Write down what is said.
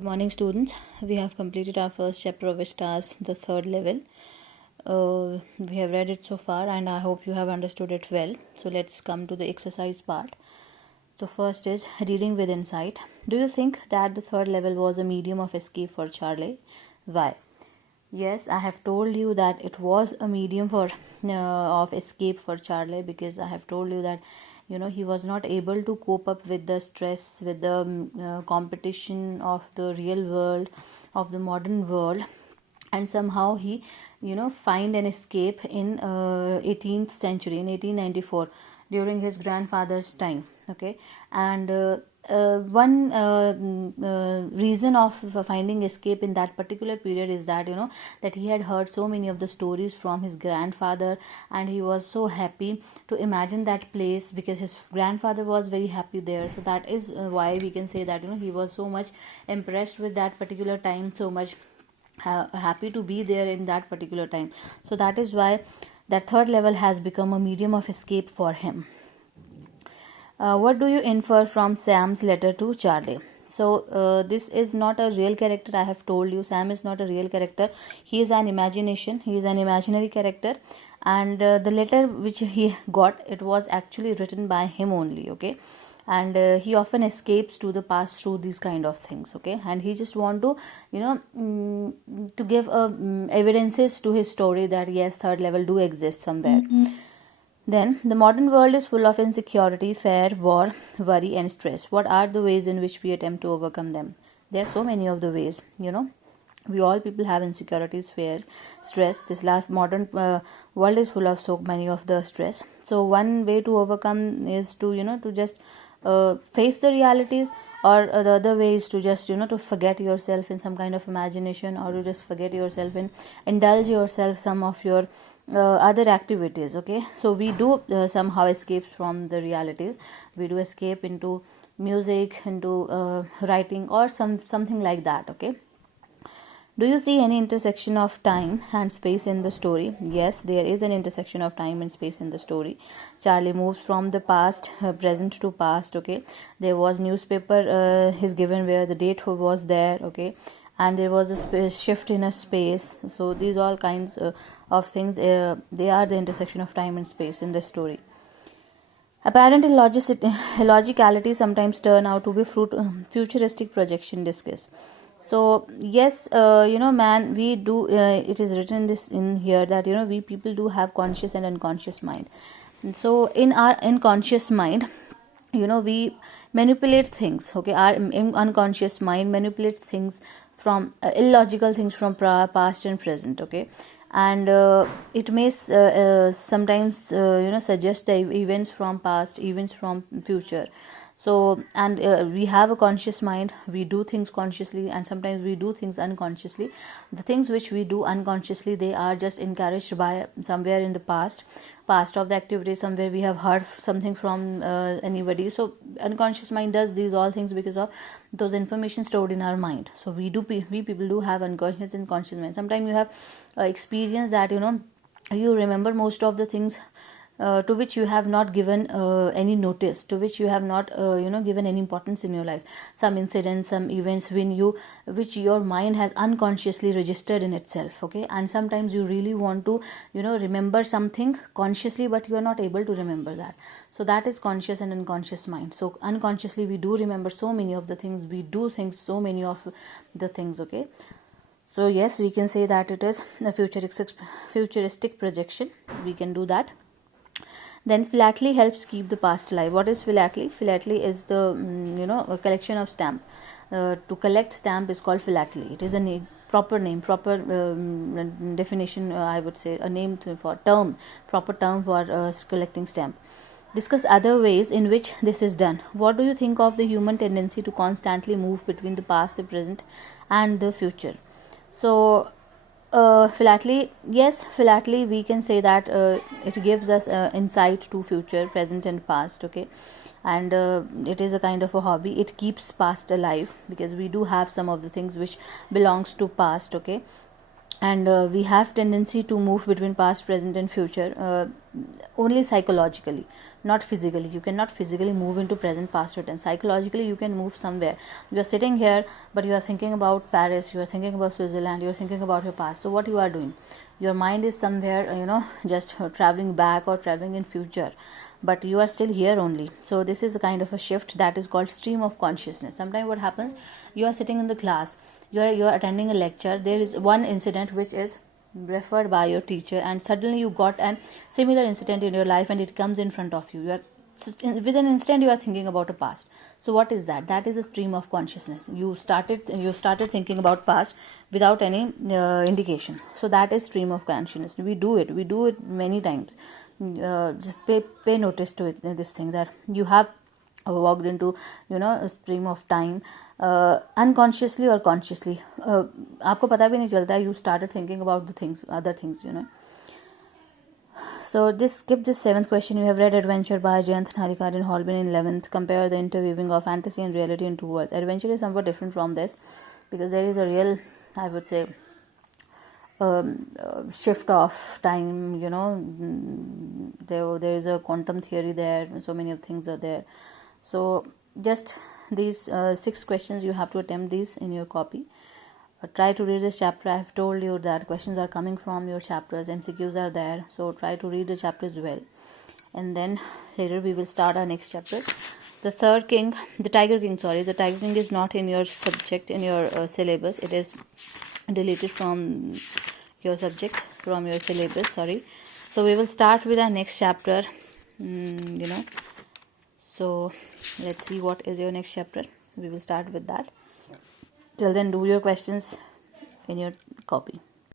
Good morning, students. We have completed our first chapter of stars, the third level. We have read it so far, and I hope you have understood it well. So let's come to the exercise part. So first is reading with insight. Do you think that the third level was a medium of escape for Charlie? Why? Yes, I have told you that it was a medium for of escape for Charlie, because I have told you that he was not able to cope up with the stress, with the competition of the real world, of the modern world, and somehow he find an escape in 18th century, in 1894, during his grandfather's time. Okay. And one reason of finding escape in that particular period is that that he had heard so many of the stories from his grandfather, and he was so happy to imagine that place because his grandfather was very happy there. So that is why we can say that he was so much impressed with that particular time, so much happy to be there in that particular time. So that is why that third level has become a medium of escape for him. What do you infer from Sam's letter to Charlie? So this is not a real character. I have told you Sam is not a real character. He is an imagination. He is an imaginary character, and the letter which he got, it was actually written by him only. Okay. And he often escapes to the past through these kind of things. Okay. And he just want to to give evidences to his story that yes, third level do exist somewhere. Then, the modern world is full of insecurity, fear, war, worry, and stress. What are the ways in which we attempt to overcome them? There are so many of the ways, We all people have insecurities, fears, stress. This life modern world is full of so many of the stress. So one way to overcome is to to just face the realities, or the other way is to just to forget yourself in some kind of imagination, or to just forget yourself and indulge yourself some of your other activities. Okay. So we do somehow escape from the realities. We do escape into music, into writing, or something like that. Okay. Do you see any intersection of time and space in the story? Yes, there is an intersection of time and space in the story. Charlie moves from the past, present to past. Okay. There was newspaper is given where the date was there. Okay. And there was a shift in a space. So these all kinds of things, they are the intersection of time and space in the story. Apparent illogicality sometimes turn out to be futuristic projection discuss. So yes, man, we do. It is written this in here that we people do have conscious and unconscious mind. And so in our unconscious mind, we manipulate things. Okay, our unconscious mind manipulates things from illogical things from past and present. Okay. And it may sometimes suggest events from past, events from future. So, and we have a conscious mind. We do things consciously, and sometimes we do things unconsciously. The things which we do unconsciously, they are just encouraged by somewhere in the past of the activity. Somewhere we have heard something from anybody. So unconscious mind does these all things because of those information stored in our mind. So we people do have unconscious and conscious mind. Sometimes you have experience that you remember most of the things to which you have not given any notice, to which you have not given any importance in your life. Some incidents, some events which your mind has unconsciously registered in itself. Okay. And sometimes you really want to remember something consciously, but you are not able to remember that. So that is conscious and unconscious mind. So unconsciously we do remember so many of the things, we do think so many of the things. Okay. So yes, we can say that it is a futuristic projection. We can do that. Then philately helps keep the past alive. What is philately? Philately is the a collection of stamp. To collect stamp is called philately. It is a proper name, proper definition. I would say a name proper term for collecting stamp. Discuss other ways in which this is done. What do you think of the human tendency to constantly move between the past, the present, and the future? So philately, yes, philately, we can say that it gives us insight to future, present, and past. Okay. And it is a kind of a hobby. It keeps past alive because we do have some of the things which belongs to past. Okay. and we have tendency to move between past, present and future only psychologically, not physically. You cannot physically move into present, past or tense. Psychologically you can move somewhere. You are sitting here but you are thinking about Paris, you are thinking about Switzerland, you are thinking about your past. So what you are doing, your mind is somewhere, just traveling back or traveling in future, but you are still here only. So this is a kind of a shift that is called stream of consciousness. Sometimes what happens, you are sitting in the class, you are attending a lecture, there is one incident which is referred by your teacher, and suddenly you got an similar incident in your life and it comes in front of you. With an instant you are thinking about a past. So what is that? That is a stream of consciousness. You started thinking about past without any indication. So that is stream of consciousness. We do it many times. Just pay notice to it, this thing, that you have walked into a stream of time, unconsciously or consciously. आपको पता भी नहीं चलता है, you started thinking about the things, other things. So just skip this 7th question. You have read Adventure by Jayant Narikar in Holbein in 11th. Compare the interweaving of fantasy and reality in 2 words. Adventure is somewhat different from this because there is a real, I would say, shift of time. There is a quantum theory there. So many of things are there. So just these 6 questions, you have to attempt these in your copy. Try to read this chapter. I have told you that questions are coming from your chapters, MCQs are there, so try to read the chapters well, and then later we will start our next chapter. The Tiger King, the Tiger King is not in your subject, in your syllabus. It is deleted from your subject, from your syllabus, sorry. So we will start with our next chapter. So let's see what is your next chapter. We will start with that. Till then, do your questions in your copy.